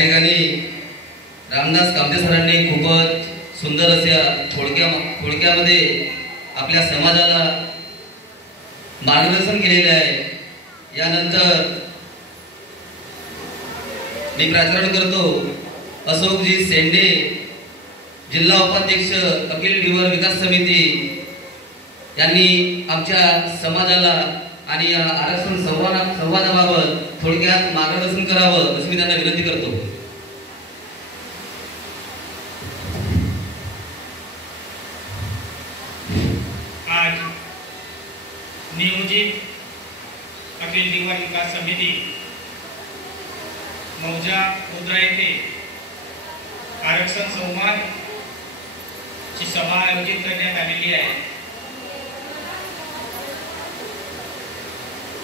ठिकाणी रामदास कामते सरांनी खूपच सुंदर अशा थोडक्यामध्ये आपल्या समाजाला मार्गदर्शन केलेले आहे। यानंतर मी प्राचारण करतो अशोकजी सेंडे, जिल्हा उपाध्यक्ष अखिल दिवर विकास समिती यांनी आमच्या समाजाला आणि या आरक्षण संवादाबाबत थोडक्यात मार्गदर्शन करावं अशी मी त्यांना विनंती करतो। आज नियोजित अखिल दिवर विकास समिती मौजा मुद्रा येथे आरक्षण संवाद ची सभा आयोजित करण्यात आलेली आहे।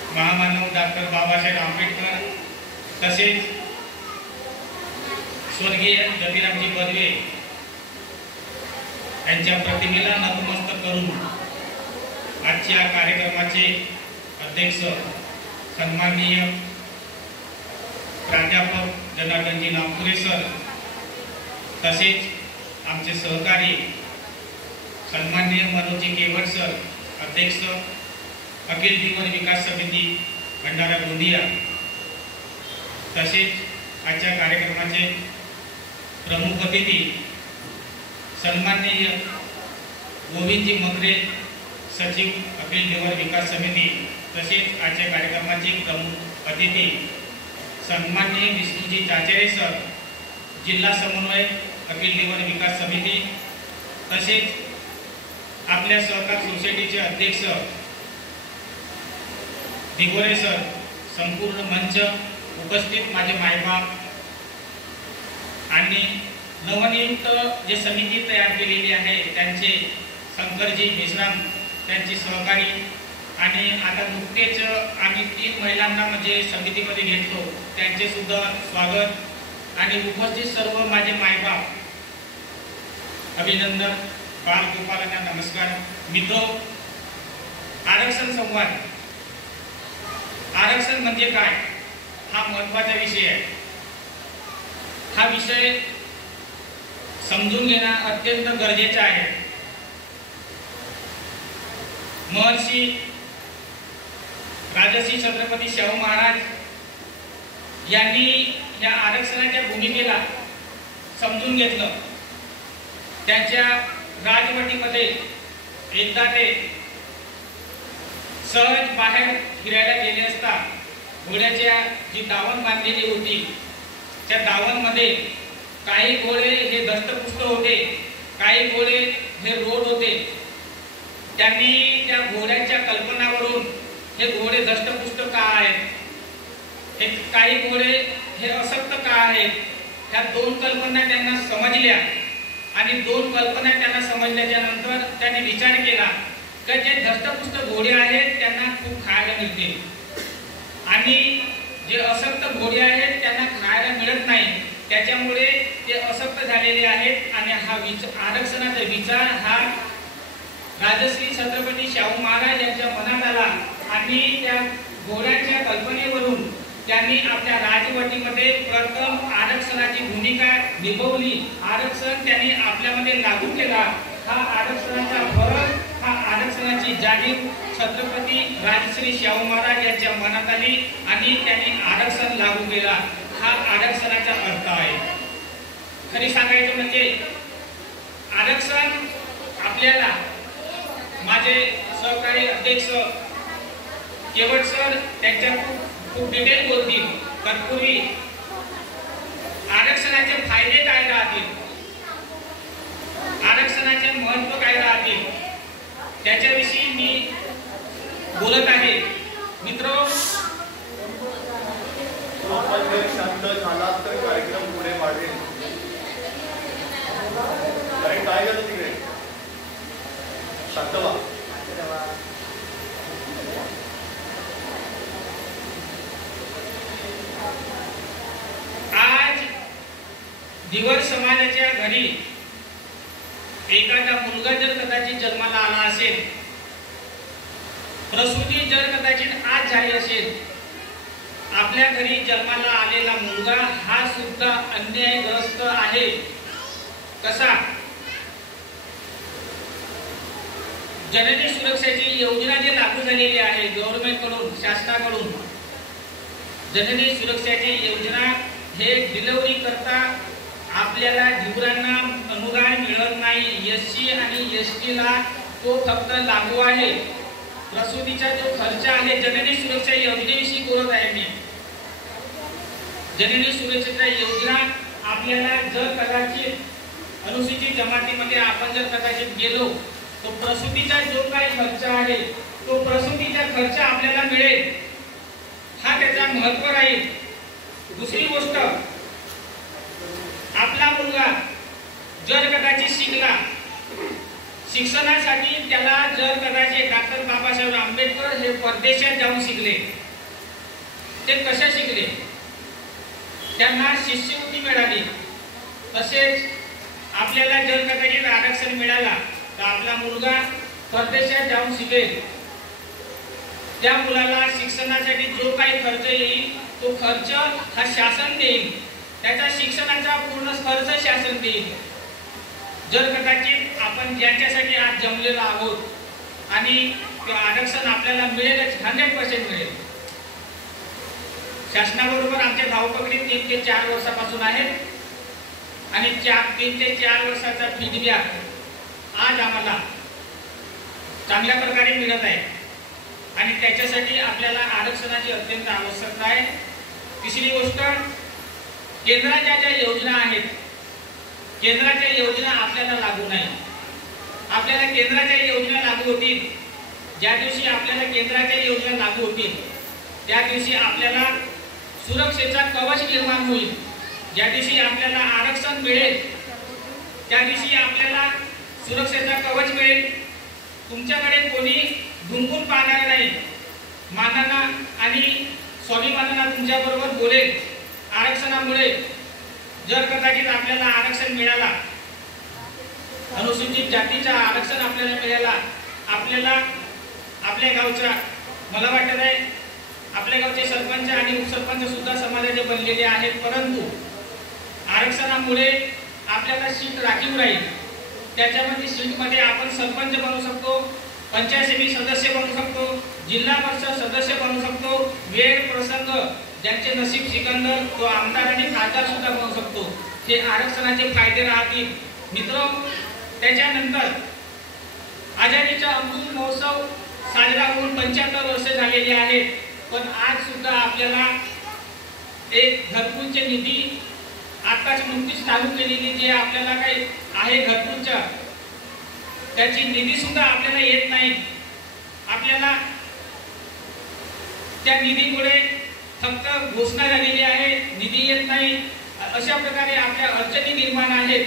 महामानव डॉक्टर बाबासाहेब आंबेडकर तसेच स्वर्गीय ज्योतिरामजी बर्वे यांच्या प्रतिमेला नतमस्तक करून आजच्या कार्यक्रमाचे अध्यक्ष सन्माननीय प्राध्यापक जनार्दनजी नागपुरे सर तसेच आमचे सहकारी सन्माननीय मनोजी केवट सर, अध्यक्ष अखिल दिवर विकास समिती भंडारा गोंदिया, तसेच आजच्या कार्यक्रमाचे प्रमुख अतिथी सन्माननीय गोविंदजी मगरे, सचिव अखिल दिवर विकास समिती, तसेच आजच्या कार्यक्रमाचे प्रमुख अतिथी सन्माननीय विष्णुजी चाचेरे सर, जिल्हा समन्वयक अखिल दिवर विकास समिती, तसेच आपल्या सहकार सोसायटीचे अध्यक्ष दिगोरे सर, संपूर्ण मंच उपस्थित माझे मायबाप आणि नवनियुक्त जे समिती तयार केलेली आहे त्यांचे शंकरजी मेश्राम, त्यांची सहकारी आणि आता नुकतेच आम्ही 3 महिलांना म्हणजे समितीमध्ये घेतलो त्यांचे सुद्धा स्वागत आणि उपस्थित सर्व माझे मायबाप अभिनंदन, बालगोपालांना नमस्कार। मित्रो, आरक्षण संवाद, आरक्षण म्हणजे काय हा महत्त्वाचा विषय आहे। हा विषय समजून घेणं अत्यंत गरजेचं आहे। महर्षी राजर्षी छत्रपती शाहू महाराज यांनी या आरक्षणाच्या भूमिकेला समजून घेतलं। त्यांच्या राजवटीमध्ये एकदा ते सहज बाहेर फिरायला गेले असता घोड्याच्या जी दावण बांधलेली होती त्या दावणमध्ये काही घोडे हे दष्टपुष्ट होते, काही घोडे हे रोड होते। त्यांनी त्या घोड्याच्या कल्पनावरून हे घोडे दष्टपुष्ट का आहेत, हे काही घोडे हे अशक्त का आहेत, ह्या 2 कल्पना त्यांना समजल्या आणि 2 कल्पना त्यांना समजल्याच्या नंतर त्यांनी विचार केला की जे धष्टपुष्ट घोडे आहेत त्यांना खूप खायला मिळते आणि जे अशक्त घोडे आहेत त्यांना खायला मिळत नाही, त्याच्यामुळे ते अशक्त झालेले आहेत। आणि हा आरक्षणाचा विचार हा राजश्री छत्रपती शाहू महाराज यांच्या मनात आला आणि त्या घोड्याच्या कल्पनेवरून त्यांनी आपल्या राजवटीमध्ये प्रथम आरक्षणाची भूमिका निभावली। आरक्षण त्यांनी आपल्यामध्ये लागू केला। हा आरक्षणाचा फरक, हा आरक्षणाची जाणीव छत्रपती राजश्री शाहू महाराज यांच्या मनात आली आणि त्यांनी आरक्षण लागू केला। हा आरक्षणाचा अर्थ आहे। खरी सांगायचं म्हणजे आरक्षण आपल्याला, माझे सहकारी अध्यक्ष केवट सर त्यांच्या खूप डिटेल बोलतील, तत्पूर्वी आरक्षणाचे फायदे काय राहतील, आरक्षणाचे महत्त्व काय राहतील त्याच्याविषयी मी बोलत आहे। मित्रो, शांत झाला तर कार्यक्रम पुढे वाढेल। काय झालं तिकडे? शांत व्हा। आज दिवर समाजाच्या घरी एखादा मुलगा जर कदाचित जन्माला आला असेल, प्रसूती जर कदाचित आज झाली असेल आपल्या घरी जन्माला आलेला मुलगा हा सुद्धा अन्यायग्रस्त आहे. कसा? जननी सुरक्षेची योजना जी लागू झालेली आहे गव्हर्नमेंट कडून, शासनाकडून, जननी सुरक्षेची योजना हे डिलिव्हरी करता आपल्याला जीवरांना अनुदान मिळत नाही. एससी आणि एसटीला तो फक्त लागू आहे. प्रसूतीचा जो खर्च आहे, जननी सुरक्षा योजनेविषयी बोलत आहे मी. जननी सुरक्षेच्या योजना आपल्याला जर कदाचित अनुसूचित जमातीमध्ये आपण जर कदाचित गेलो तो प्रसूतीचा जो काही खर्च आहे तो प्रसूतीचा खर्च आपल्याला मिळेल, हा त्याचा महत्व राहील. दुसरी गोष्ट, आपला मुलगा जर कदाचित शिकला, शिक्षणासाठी त्याला जर कदाचित डॉक्टर बाबासाहेब आंबेडकर हे परदेशात जाऊन शिकले, ते कशा शिकले? त्यांना शिष्यवृत्ती मिळाली. तसेच आपल्याला जर कदाचित आरक्षण मिळाला तर आपला मुलगा परदेशात जाऊन शिकेल, त्या मुलाला शिक्षणासाठी जो काही खर्च येईल तो खर्च हा शासन देईल. त्याच्या शिक्षणाचा पूर्ण खर्च शासन देईल. जर कदाचित आपण ज्यांच्यासाठी आज जमलेलो आहोत आणि ते आरक्षण आपल्याला मिळेलच, 100% मिळेल. शासनाबरोबर आमच्या धावपकडी 3 ते 4 वर्षापासून आहेत आणि 3 ते 4 वर्षाचा फीडबॅक आज आम्हाला चांगल्या प्रकारे मिळत आहे आणि त्याच्यासाठी आपल्याला आरक्षणाची अत्यंत आवश्यकता आहे. तिसरी गोष्ट, केंद्राच्या ज्या योजना आहेत, केंद्राच्या योजना आपल्याला लागू नाही. आपल्याला केंद्राच्या योजना लागू होतील, ज्या दिवशी आपल्याला केंद्राच्या योजना लागू होतील त्या दिवशी आपल्याला सुरक्षेचा कवच निर्माण होईल. ज्या दिवशी आपल्याला आरक्षण मिळेल त्या दिवशी आपल्याला सुरक्षेचा कवच मिळेल. तुमच्याकडे कोणी धुंकून पाहणार नाही, मानानं आणि स्वाभिमानानं तुमच्या बरोबर बोलेल. आरक्षणामुळे जर कदाचित आपल्याला आरक्षण मिळाला, अनुसूचित जातीचा आरक्षण आपल्याला मिळाला, आपल्याला आपल्या गावच्या, मला वाटत आहे आपल्या गावचे सरपंच आणि उपसरपंच सुद्धा समाजाचे बनलेले आहेत, परंतु आरक्षणामुळे आपल्याला सीट राखीव राहील. त्याच्यामध्ये सीटमध्ये आपण सरपंच बनू शकतो, पंचायत समिती सदस्य बनू शकतो, जिल्हा परिषद सदस्य बनू शकतो. वेळ प्रसंग ज्यांचे नशीब सिकंदर तो आमदार आणि खासदार सुद्धा बनू शकतो. हे आरक्षणाचे फायदे राहतील. मित्र, त्याच्यानंतर आझादीचा अमृत महोत्सव साजरा होऊन 75 वर्ष झालेली आहेत, पण आज सुद्धा आपल्याला एक घरकुलचे निधी आताच नुकतीच चालू केलेली जे आपल्याला काही आहे घरकुलच्या, त्याची निधी सुद्धा आपल्याला येत नाही. आपल्याला त्या निधीमुळे फक्त घोषणा झालेली आहे, निधी येत नाही. अशा प्रकारे आपल्या अडचणी निर्माण आहेत.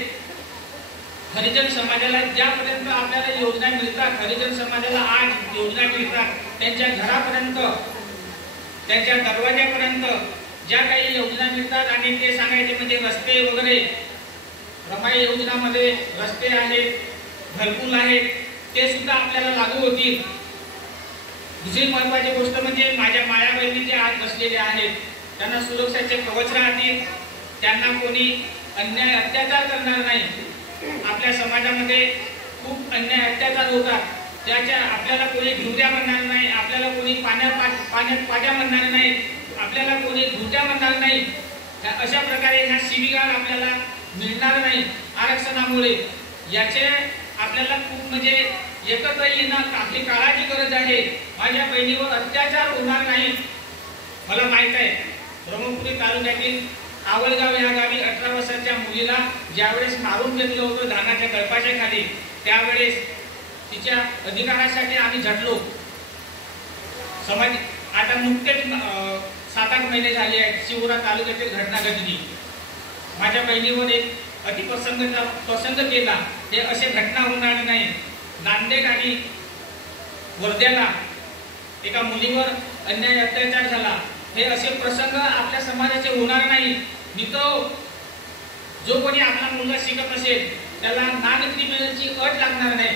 हरिजन समाजाला ज्यापर्यंत आपल्याला योजना मिळतात, हरिजन समाजाला आज योजना मिळतात, त्यांच्या घरापर्यंत, त्यांच्या दरवाजापर्यंत ज्या काही योजना मिळतात आणि ते सांगायचे म्हणजे रस्ते वगैरे, रमाई योजनामध्ये रस्ते आहेत, घरकुल आहेत, ते सुद्धा आपल्याला लागू होतील. दुसरी महत्वाची गोष्ट म्हणजे माझ्या माया बहिणी जे आज बसलेले आहेत त्यांना सुरक्षेचे कवच राहतील. त्यांना कोणी अन्याय अत्याचार करणार नाही. आपल्या समाजामध्ये खूप अन्याय अत्याचार होतात, त्याच्या आपल्याला कोणी घुट्या म्हणणार नाही, आपल्याला कोणी पाण्यात पाट्या म्हणणार नाही, आपल्याला कोणी घुट्या म्हणणार नाही. अशा प्रकारे ह्या शिवीगाळ आपल्याला मिळणार नाही आरक्षणामुळे. याचे आपल्याला खूप म्हणजे एकत्र येणं आपली काळाची गरज आहे. माझ्या बहिणीवर अत्याचार होणार नाही. मला माहित आहे ब्रह्मपुरी तालुक्यातील आवळगाव या गावी 18 वर्षाच्या मुलीला ज्यावेळेस मारून घेतलं होतं धानाच्या गळपाच्या खाली, त्यावेळेस तिच्या अधिकारासाठी आम्ही झटलो. समाज आता नुकतेच 7-8 महिने झाले आहेत शिवरा तालुक्यातील घटना घडली. माझ्या बहिणीवर एक अतिप्रसंग केला. हे असे घटना होणार नाही. नांदेड आणि वर्ध्याला एका मुलीवर अन्याय अत्याचार झाला. हे असे प्रसंग आपल्या समाजाचे होणार नाही. मित्र, जो कोणी आपला मुलगा शिकत असेल त्याला नॉन क्रिमिनलची अट लागणार नाही.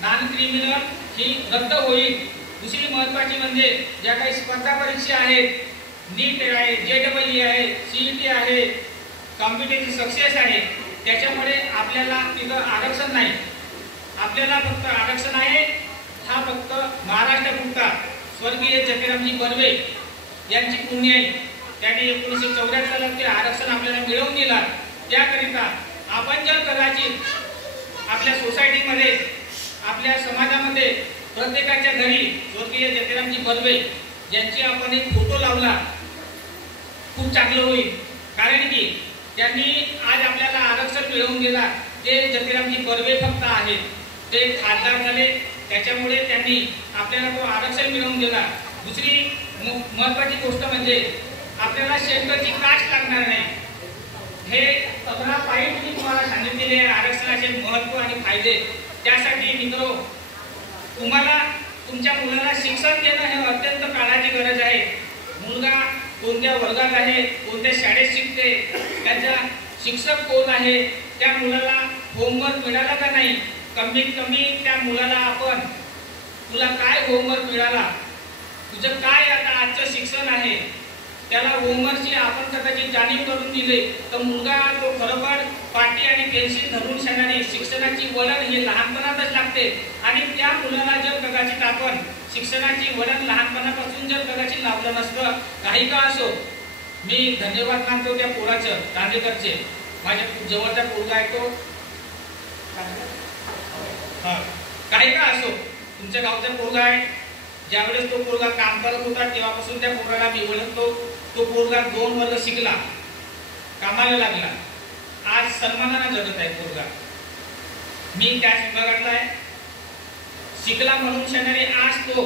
नॉन क्रिमिनल ही रद्द होईल. दुसरी महत्वाची म्हणजे ज्या काही स्पर्धा परीक्षा आहेत नीट आहे, JEE आहे, CET आहे, कॉम्पिटिटिव्ह सक्सेस आहे, त्याच्यामुळे आपल्याला तिथं आरक्षण नाही. आपल्याला फक्त आरक्षण आहे हा फक्त महाराष्ट्रापुरता स्वर्गीय जतीरामजी बर्वे यांची पुण्य आहे. त्यांनी 1974 ते आरक्षण आपल्याला मिळवून दिला. त्याकरिता आपण जर कदाचित आपल्या सोसायटीमध्ये, आपल्या समाजामध्ये प्रत्येकाच्या घरी स्वर्गीय जतीरामजी बर्वे यांची आपण एक फोटो लावला, खूप चांगलं होईल. कारण की त्यांनी आज आपल्याला आरक्षण मिळवून दिला ते जतीरामजी बर्वे फक्त आहेत. ते खासदार झाले, त्याच्यामुळे त्यांनी आपल्याला तो आरक्षण मिळवून दिला. दुसरी महत्त्वाची गोष्ट म्हणजे आपल्याला शेतकऱ्याची कास्ट लागणार नाही. हे 15 पॉईंट मी तुम्हाला सांगितलेले आहे आरक्षणाचे महत्त्व आणि फायदे. त्यासाठी मित्र, तुम्हाला तुमच्या मुलाला शिक्षण देणं हे अत्यंत काळाची गरज आहे. मुलगा कोणत्या वर्गात आहे, कोणत्या शाळेत शिकते, त्याचा शिक्षक कोण आहे, त्या मुलाला होमवर्क मिळाला का नाही, कमीत कमी त्या मुलाला आपण तुला काय होमवर्क मिळाला, तुझं काय आता आजचं शिक्षण आहे, त्याला होमवर्कची आपण कदाचित जाणीव करून दिले तर मुलगा तो खरोखर पाटी आणि पेन्सिल धरून शाळेने शिक्षणाची वळण ही लहानपणातच लागते. आणि त्या मुलाला जर कदाचित आपण शिक्षणाची वळण लहानपणापासून जर कदाचित लावलं नसतं, काही का असो, मी धन्यवाद मानतो त्या पोराचं, रांदेकरचे. माझ्या खूप जवळचा पोरगा आहे तो, काही का असो, तुमच्या गावचा पोरगा आहे. ज्यावेळेस तो पोरगा काम करत होता तेव्हापासून त्या पोराला मी ओळखतो. तो पोरगा 2 वर्ग शिकला, कामाला लागला, आज सन्मानाने जगत आहे पोरगा. मी त्याच विभागातला आहे, शिकला म्हणून शेणारे आज तो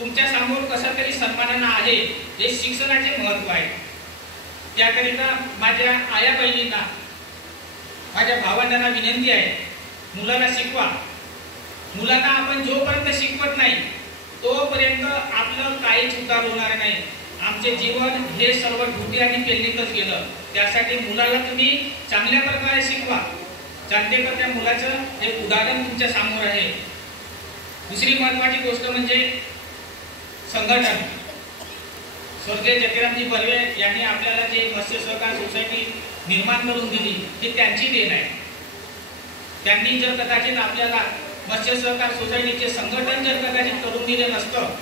तुमच्या समोर कसा तरी सन्मानाने आहे. हे शिक्षणाचे महत्त्व आहे. त्याकरिता माझ्या आया बहिणींना, माझ्या भावंडांना विनंती आहे, मुलाला शिकवा. मुलांना आपण जोपर्यंत शिकवत नाही तोपर्यंत आपलं काही सुधार होणार नाही. आमचे जीवन हे सर्व ढुटी आणि पेरणीतच गेलं. त्यासाठी मुलाला तुम्ही चांगल्या प्रकारे शिकवा. चांदेकर त्या मुलाचं एक उदाहरण तुमच्या समोर आहे. दुसरी महत्त्वाची गोष्ट म्हणजे संघटन. स्वर्गीय जतीरामजी बर्वे यांनी आपल्याला जे मत्स्य सहकार सोसायटी निर्माण करून दिली ही त्यांची देण आहे. त्यांनी जर कदाचित आपल्याला मत्स्य सहकार सोसायटीचे संघटन जर कदाचित करून दिले नसतं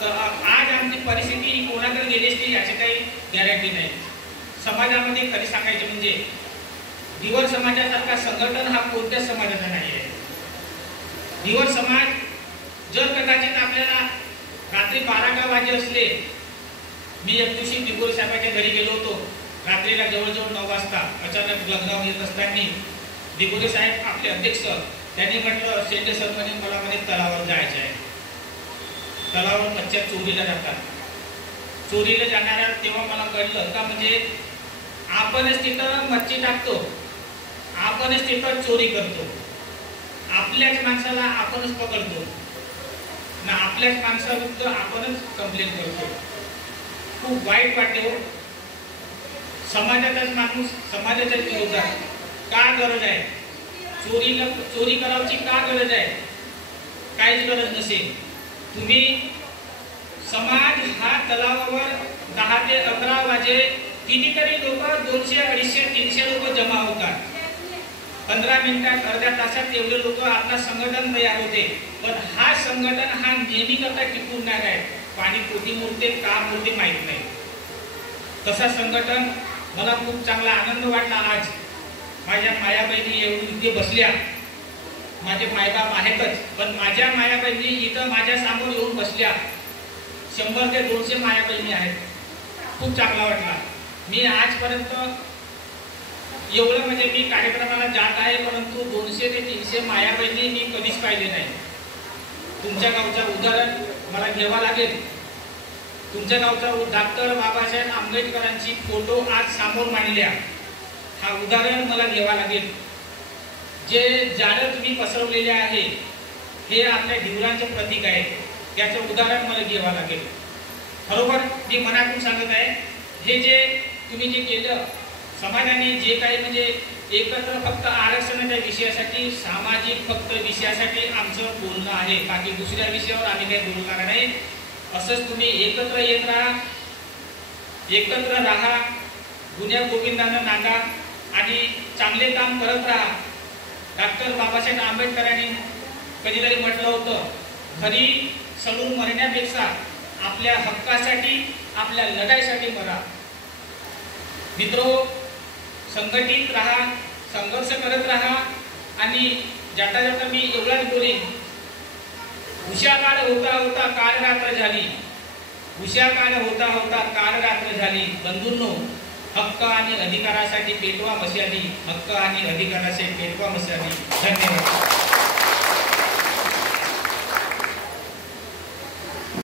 तर आज आमची परिस्थिती ही कोणाकडे गेली असती याची काही गॅरंटी नाही. समाजामध्ये खरी सांगायचे म्हणजे धीवर समाजासारखा संघटन हा कोणत्याच समाजाचा नाही आहे. धीवर समाज जर कदाचित आपल्याला रात्री 12 वाजे असले, मी एक दिवशी दिगोरे साहेबांच्या घरी गेलो होतो, रात्रीला जवळजवळ 9 वाजता अचानक लग्नावर येत असताना दिगोरे साहेब आपले अध्यक्ष त्यांनी म्हटलं, शेंडे सर म्हणे मला म्हणे तलावावर जायचं आहे. तलावावर मच्छ्या चोरीला जातात. चोरीला जाणाऱ्या तेव्हा मला कळलं का म्हणजे आपणच तिथं मच्छी टाकतो, आपणच तिथं चोरी करतो, आपल्याच माणसाला आपणच पकडतो ना, आपल्याच माणसाविरुद्ध आपणच कंप्लेंट करतो. खूप वाईट वाटते. समाजाचाच माणूस समाजाच्याच विरोधात का गरज आहे? चोरी करायची का गरज आहे? काहीच गरज नसेल. तुम्ही समाज हा तलावावर 10 ते 11 वाजे कितीतरी लोक 200, 250, 300 लोक जमा होतात. 15 मिनिटात, अर्ध्या तासात एवढे लोक आपला संघटन तयार होते. पण हा संघटन हा नेहमी करता टिकून नाही आहे. पाणी कोटी मुरते का मुरते माहीत नाही. तसा संघटन मला खूप चांगला आनंद वाटला. आज माझ्या माया बहिणी एवढी इथे बसल्या. माझे मायबाप आहेतच, पण माझ्या माया बहिणी इथं माझ्या समोर येऊन बसल्या. 100 ते 200 माया बहिणी आहेत. खूप चांगला वाटला. मी आजपर्यंत एवढं म्हणजे मी कार्यक्रमाला जात आहे, परंतु 200 ते 300 माया बहिणी मी कधीच पाहिले नाही. तुमच्या गावचं उदाहरण मला घ्यावं लागेल. तुमच्या गावचा डॉक्टर बाबासाहेब आंबेडकरांची फोटो आज समोर मांडल्या. हा उदाहरण मला घ्यावा लागेल. जे जाळं तुम्ही पसरवलेले आहे हे आपल्या जीवनाचे प्रतीक आहे. त्याचं उदाहरण मला घ्यावं लागेल. खरोखर मी मनातून सांगत आहे, हे जे तुम्ही जे केलं समाजाने, जे काही म्हणजे एकत्र फक्त आरक्षणाच्या विषयासाठी, सामाजिक फक्त विषयासाठी आमचं बोलणं आहे, बाकी दुसऱ्या विषयावर आम्ही काही बोलणार नाही. असंच तुम्ही एकत्र येत राहा. एकत्र राहा, गुन्ह्या गोविंदानं नागा आणि चांगले काम करत राहा. डॉक्टर बाबासाहेब आंबेडकरांनी कधीतरी म्हटलं होतं, घरी सडून मरण्यापेक्षा आपल्या हक्कासाठी, आपल्या लढाईसाठी मरा. मित्रो, संघटित राहा, संघर्ष करत राहा. आणि जाता जाता मी एवढाच बोलेन, उषा काळ होता होता काळ रात्र झाली, उषा काळ होता होता काळ रात्र झाली. बंधूंनो, हक्क आणि अधिकारासाठी पेटवा मशाली, हक्क आणि अधिकारासाठी पेटवा मशाली. धन्यवाद.